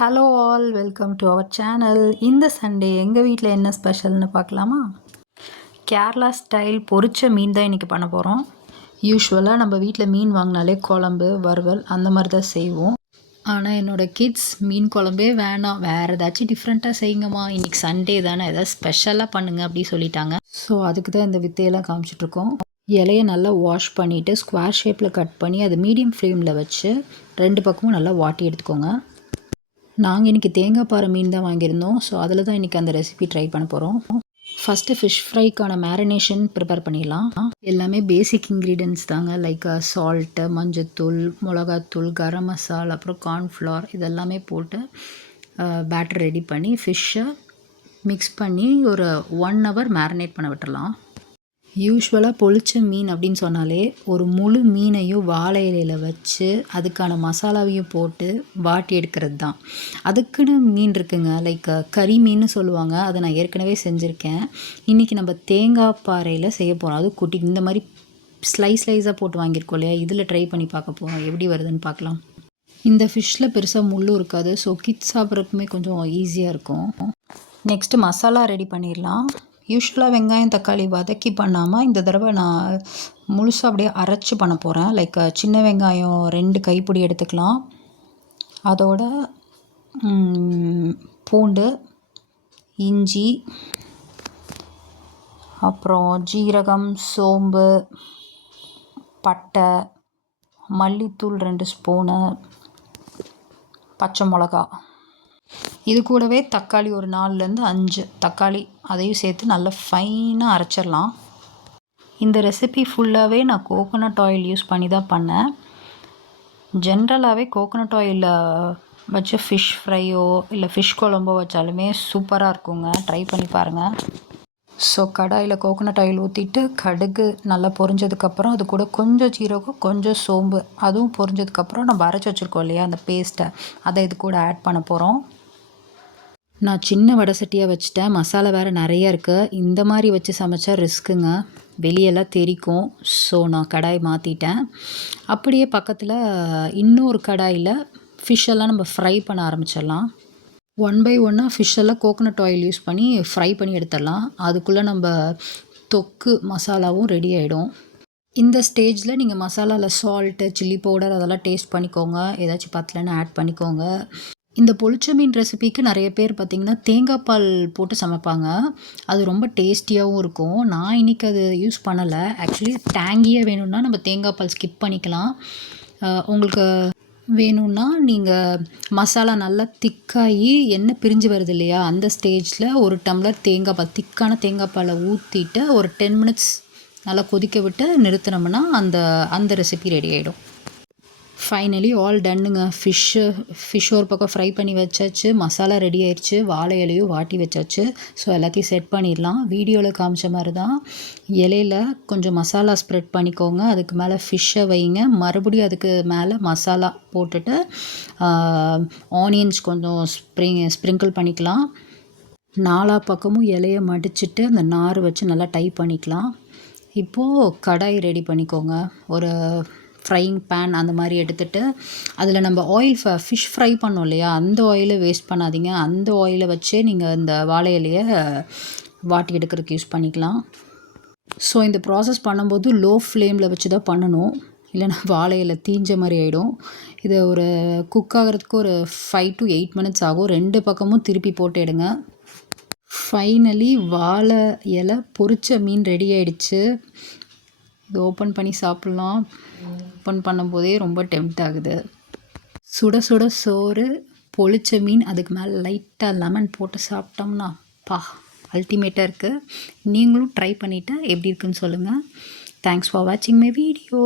Hello all, welcome to our channel. இந்த Sunday எங்கள் வீட்டில் என்ன ஸ்பெஷல்னு பார்க்கலாமா? கேரளா ஸ்டைல் பொரிச்ச மீன் தான் இன்றைக்கி பண்ண போகிறோம். யூஸ்வலாக நம்ம வீட்டில் மீன் வாங்கினாலே குழம்பு, வறுவல் அந்த மாதிரி தான் செய்வோம். ஆனால் என்னோடய கிட்ஸ் மீன் குழம்பே வேணாம், வேறு ஏதாச்சும் டிஃப்ரெண்ட்டாக செய்யுங்கம்மா, இன்றைக்கி சண்டே தானே, ஏதாவது ஸ்பெஷலாக பண்ணுங்க அப்படி சொல்லிட்டாங்க. ஸோ அதுக்கு தான் இந்த வித்தையெல்லாம் காமிச்சிட்ருக்கோம். இலையை நல்லா வாஷ் பண்ணிவிட்டு ஸ்கொயர் ஷேப்பில் கட் பண்ணி அது மீடியம் ஃப்ளேமில் வச்சு 2 பக்கமும் நல்லா வாட்டி எடுத்துக்கோங்க. நாங்கள் இன்றைக்கி தேங்காய் பாறை மீன் தான் வாங்கியிருந்தோம். ஸோ அதில் தான் இன்றைக்கி அந்த ரெசிபி ட்ரை பண்ண போகிறோம். ஃபஸ்ட்டு ஃபிஷ் ஃப்ரைக்கான மேரினேஷன் ப்ரிப்பேர் பண்ணிடலாம். எல்லாமே பேசிக் இன்க்ரீடியன்ட்ஸ் தாங்க. லைக் சால்ட்டு, மஞ்சத்தூள், மிளகாத்தூள், கரம் மசாலா, அப்புறம் கார்ன்ஃப்ளவர் இதெல்லாமே போட்டு பேட்டர் ரெடி பண்ணி ஃபிஷ்ஷை மிக்ஸ் பண்ணி ஒரு 1 hour மேரினேட் பண்ண விட்டுடலாம். யூஸ்வலாக பொரிச்ச மீன் அப்படின்னு சொன்னாலே ஒரு முழு மீனையும் வாழை இலையில் வச்சு அதுக்கான மசாலாவையும் போட்டு வாட்டி எடுக்கிறது தான். அதுக்குன்னு மீன் இருக்குங்க, லைக் கறி மீன் சொல்லுவாங்க. அதை நான் ஏற்கனவே செஞ்சுருக்கேன். இன்றைக்கி நம்ம தேங்காய் பாறையில் செய்ய போகிறோம். அது குட்டி இந்த மாதிரி ஸ்லைஸாக போட்டு வாங்கியிருக்கோம் இல்லையா, இதில் ட்ரை பண்ணி பார்க்க போகிறோம். எப்படி வருதுன்னு பார்க்கலாம். இந்த ஃபிஷ்ஷில் பெருசாக முள்ளும் இருக்காது. ஸோ கிட்ஸ் சாப்பிட்றதுக்குமே கொஞ்சம் ஈஸியாக இருக்கும். நெக்ஸ்ட்டு மசாலா ரெடி பண்ணிடலாம். யூஸ்வலாக வெங்காயம் தக்காளி வதக்கி பண்ணாமல் இந்த தடவை நான் முழுசாக அப்படியே அரைச்சி பண்ண போகிறேன். லைக் சின்ன வெங்காயம் 2 கைப்பிடி எடுத்துக்கலாம். அதோட பூண்டு, இஞ்சி, அப்புறம் ஜீரகம், சோம்பு, பட்டை, மல்லித்தூள் 2 ஸ்பூனு, பச்சை மிளகா, இது கூடவே தக்காளி ஒரு 4லேருந்து 5 தக்காளி அதையும் சேர்த்து நல்லா ஃபைனாக அரைச்சிடலாம். இந்த ரெசிபி ஃபுல்லாகவே நான் கோகோனட் ஆயில் யூஸ் பண்ணி தான் பண்ணேன். ஜென்ரலாகவே கோகோனட் ஆயிலில் வச்ச ஃபிஷ் ஃப்ரையோ இல்லை ஃபிஷ் குழம்போ வச்சாலுமே சூப்பராக இருக்குங்க. ட்ரை பண்ணி பாருங்கள். ஸோ கடாயில் கோகோனட் ஆயில் ஊற்றிட்டு கடுகு நல்லா பொரிஞ்சதுக்கப்புறம் அது கூட கொஞ்சம் ஜீரகம், கொஞ்சம் சோம்பு, அதுவும் பொரிஞ்சதுக்கப்புறம் நம்ம அரைச்சி வச்சுருக்கோம் இல்லையா அந்த பேஸ்ட்டை, அதை இது கூட ஆட் பண்ண போகிறோம். நான் சின்ன வடை சட்டியாக வச்சுட்டேன். மசாலா வேறு நிறையா இருக்குது. இந்த மாதிரி வச்சு சமைச்சா ரிஸ்க்குங்க, வெளியெல்லாம் தெரிக்கும். ஸோ நான் கடாய் மாற்றிட்டேன். அப்படியே பக்கத்தில் இன்னொரு கடாயில் ஃபிஷ்ஷெல்லாம் நம்ம ஃப்ரை பண்ண ஆரம்பிச்சிடலாம். 1 by 1 ஃபிஷ்ஷெல்லாம் கோகோனட் ஆயில் யூஸ் பண்ணி ஃப்ரை பண்ணி எடுத்துடலாம். அதுக்குள்ளே நம்ம தொக்கு மசாலாவும் ரெடி ஆகிடும். இந்த ஸ்டேஜில் நீங்கள் மசாலாவில் சால்ட்டு, சில்லி பவுடர் அதெல்லாம் டேஸ்ட் பண்ணிக்கோங்க. ஏதாச்சும் பத்தலைன்னு ஆட் பண்ணிக்கோங்க. இந்த பொரிச்ச மீன் ரெசிபிக்கு நிறைய பேர் பார்த்திங்கன்னா தேங்காய் பால் போட்டு சமைப்பாங்க. அது ரொம்ப டேஸ்டியாகவும் இருக்கும். நான் இன்றைக்கி அது யூஸ் பண்ணலை. ஆக்சுவலி டேங்கியாக வேணும்னா நம்ம தேங்காய் பால் ஸ்கிப் பண்ணிக்கலாம். உங்களுக்கு வேணும்னா நீங்கள் மசாலா நல்லா திக்காகி எண்ணெய் பிரிஞ்சு வருது இல்லையா, அந்த ஸ்டேஜில் 1 டம்ளர் தேங்காய் பால், திக்கான தேங்காய் பாலை ஊற்றிட்டு ஒரு 10 minutes நல்லா கொதிக்க விட்டு நிறுத்தினோம்னா அந்த ரெசிபி ரெடி ஆகிடும். ஃபைனலி ஆல் டன்னுங்க. ஃபிஷ் ஒரு பக்கம் ஃப்ரை பண்ணி வச்சாச்சு, மசாலா ரெடி ஆயிடுச்சு, வாழை இலையும் வாட்டி வச்சாச்சு. ஸோ எல்லாத்தையும் செட் பண்ணிடலாம். வீடியோவில் காமிச்ச மாதிரி தான் இலையில் கொஞ்சம் மசாலா ஸ்ப்ரெட் பண்ணிக்கோங்க. அதுக்கு மேலே ஃபிஷ்ஷை வைங்க. மறுபடியும் அதுக்கு மேலே மசாலா போட்டுட்டு ஆனியன்ஸ் கொஞ்சம் ஸ்ப்ரிங்கிள் பண்ணிக்கலாம். 4 பக்கமும் இலையை மடிச்சுட்டு அந்த நார் வச்சு நல்லா டைப் பண்ணிக்கலாம். இப்போது கடாய் ரெடி பண்ணிக்கோங்க. ஒரு ஃப்ரையிங் பேன் அந்த மாதிரி எடுத்துகிட்டு அதில் நம்ம ஆயில் ஃபிஷ் ஃப்ரை பண்ணோம் இல்லையா, அந்த ஆயிலை வேஸ்ட் பண்ணாதீங்க. அந்த ஆயிலை வச்சே நீங்கள் இந்த வாழை இலையை வாட்டி எடுக்கிறதுக்கு யூஸ் பண்ணிக்கலாம். ஸோ இந்த ப்ராசஸ் பண்ணும்போது லோ ஃப்ளேமில் வச்சு தான் பண்ணணும், இல்லைனா வாழை இலை தீஞ்ச மாதிரி ஆகிடும். இதை ஒரு குக் ஆகிறதுக்கு ஒரு 5 to 8 minutes ஆகும். 2 பக்கமும் திருப்பி போட்டு எடுங்க. ஃபைனலி வாழை இலை பொரிச்ச மீன் ரெடி ஆகிடுச்சு. இது ஓப்பன் பண்ணி சாப்பிட்லாம். ஓப்பன் பண்ணும்போதே ரொம்ப டெம்ப்ட் ஆகுது. சுட சுட சோறு, பொரிச்ச மீன், அதுக்கு மேலே லைட்டாக லெமன் போட்டு சாப்பிட்டோம்னா அல்டிமேட்டாக இருக்குது. நீங்களும் ட்ரை பண்ணிவிட்டு எப்படி இருக்குன்னு சொல்லுங்கள். தேங்க்ஸ் ஃபார் வாட்சிங் மை வீடியோ.